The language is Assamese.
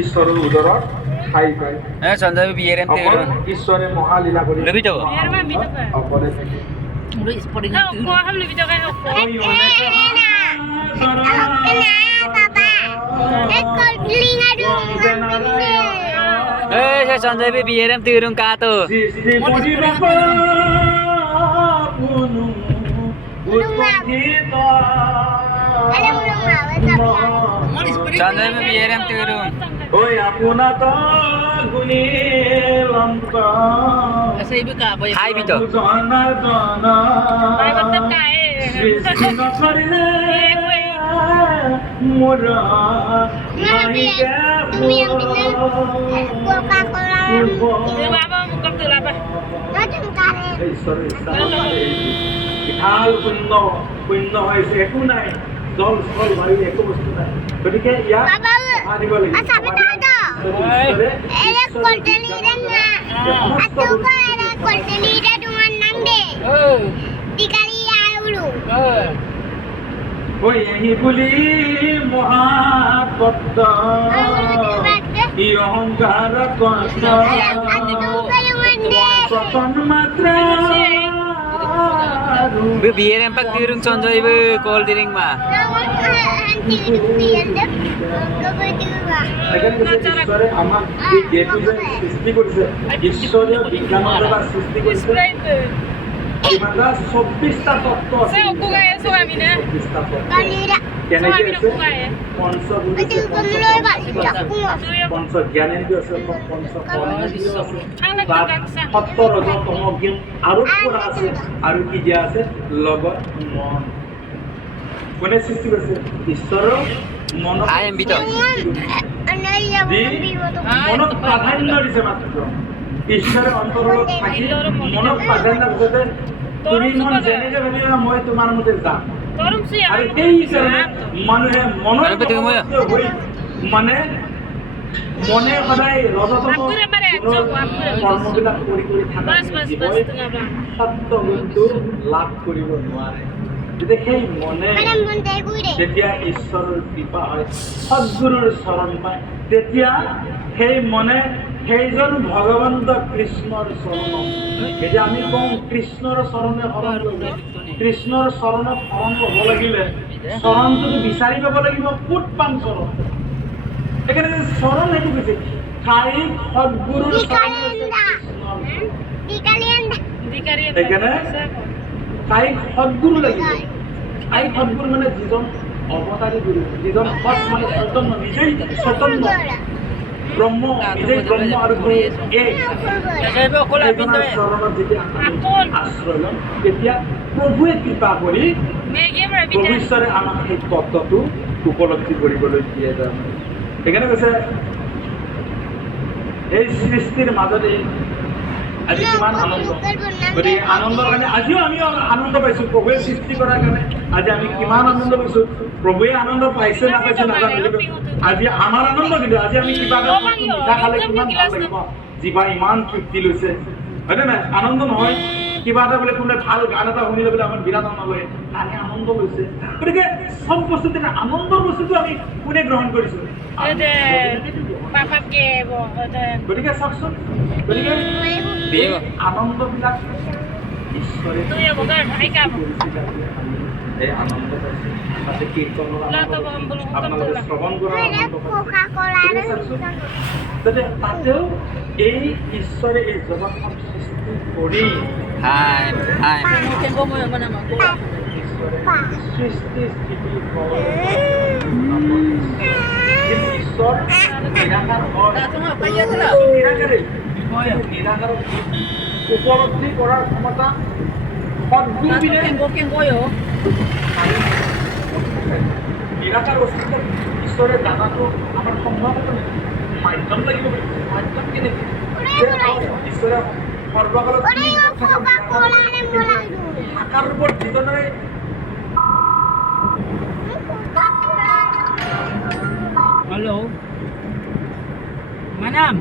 ঈশ্বৰৰ উদৰত ঠাই পায় সঞ্জয় বিয়েৰ এম অকল ঈশ্বৰে মহালীলা কৰি লবি তো অকলে থাকে সঞ্জয় বিয়ের এম তিরুং কা তো সঞ্জয় বিয়ের এম তিরুং ওই আপনা তো গুনি লম্প হাই বিতো জানা জানা সৃষ্টি নকৰিলে মোরা নাহি তুমি বাবা মুখ তোলা বা বিশাল শূন্য শূন্য হৈছে একো নাই জল স্থল বায়ু একো বস্তু নাই গতিকে ইয়াক আনিব লাগিব ওই এহি বুলি মহাপদ্ম ই অহংকাৰ কষ্ট পতন মাত্ৰ বিয়েৰ এম পাক তিৰুং সঞ্জয় কল দিৰিং মা ঈশ্বৰে আমাক এই দেহটো যে সৃষ্টি কৰিছে ঈশ্বৰে বিজ্ঞানৰ দ্বাৰা সৃষ্টি কৰিছে কিমানটা 24টা তত্ত্ব আছে 24টা তত্ত্ব কেনেকে আছে পঞ্চ জ্ঞানেন্দ্ৰিয় আছে পঞ্চ কৰ্মেন্দ্ৰিয় আছে তাত সত্য ৰজ তম জ্ঞান আৰোপ কৰা আছে আৰু কি দিয়া আছে লগত মন কোনে সৃষ্টি কৰিছে ঈশ্বৰৰ মনত মনত প্ৰাধান্য দিছে মাত্ৰ ঈশ্বৰে অন্তৰত থাকি মনত প্ৰাধান্য দিছে তুমি মন যেনেকে ভাবিবা মই তোমাৰ মতে যাম আৰু সেই হিচাপে মানুহে মনৰ মানে মনে সদায় ৰজতম কৰ্মবিলাক কৰি থকা জীৱই সত্য গুণটো লাভ কৰিব নোৱাৰে যেতিয়া সেই মনে যেতিয়া ঈশ্বৰৰ কৃপা হয় সদ্গুৰুৰ চৰণ পায় তেতিয়া সেই মনে সেইজন ভগৱন্ত কৃষ্ণৰ চৰণ এতিয়া আমি কওঁ কৃষ্ণৰ চৰণে শৰণ ল'ব কৃষ্ণৰ চৰণত শৰণ ল'ব লাগিলে চৰণটোতো বিচাৰি পাব লাগিব ক'ত পাম চৰণ সেইকাৰণে চৰণ সেইটো কৈছে ঠাই সদ্গুৰুৰ সেইকাৰণে ঠাইক সদ্গুৰু লাগিব ঠাইক সদ্গুৰু মানে যিজন অৱতাৰী গুৰু যিজন সৎ মানে চৈতন্য নিজেই চৈতন্য ব্ৰহ্ম নিজেই ব্ৰহ্ম আৰু গুৰু চৰণত যেতিয়া আশ্ৰয় ল'ম তেতিয়া প্ৰভুৱে কৃপা কৰি প্ৰভু ঈশ্বৰে আমাক সেই তত্ত্বটো উপলব্ধি কৰিবলৈ দিয়ে যাম সেইকাৰণে কৈছে এই সৃষ্টিৰ মাজতে আজি কিমান আনন্দ গতিকে আনন্দৰ কাৰণে আজিও আমি আনন্দ পাইছোঁ প্ৰভুৱে সৃষ্টি কৰাৰ কাৰণে আজি আমি কিমান আনন্দ পাইছোঁ প্ৰভুৱে আনন্দ পাইছে নাপাইছে নাজানো কিন্তু আজি আমাৰ আনন্দ কিন্তু আজি আমি কিবা এটা মিঠা খালে কিমান ভাল লাগিব জিভা ইমান তৃপ্তি লৈছে হয়নে নাই আনন্দ নহয় কিবা এটা বোলে কোনোবাই ভাল গান এটা শুনিলে বোলে আমাৰ বিৰাট আনন্দ লাগে গানে আনন্দ লৈছে গতিকে চব বস্তুতে আনন্দৰ বস্তুটো আমি কোনে গ্ৰহণ কৰিছোঁ গতিকে চাওকচোন গতিকে আনন্দবিলাক ঈশ্বৰে এই আনন্দ পাইছে তাতে কীৰ্তন আপোনালোকে শ্ৰৱণ কৰাৰ যাতে তাতেও এই ঈশ্বৰে এই জগতখন সৃষ্টি কৰি সৃষ্টি স্থিতি ঈশ্বৰ নিৰাকাৰ নিৰাকাৰক উপলব্ধি কৰাৰ ক্ষমতা নিৰাকাৰ বস্তুটো ঈশ্বৰে জানাটো আমাৰ সম্ভৱত মাধ্যম লাগিব মাধ্যম কেনেকৈ ঈশ্বৰে সৰ্বকালত আকাৰ ৰূপত যিজনে Hello, Manam.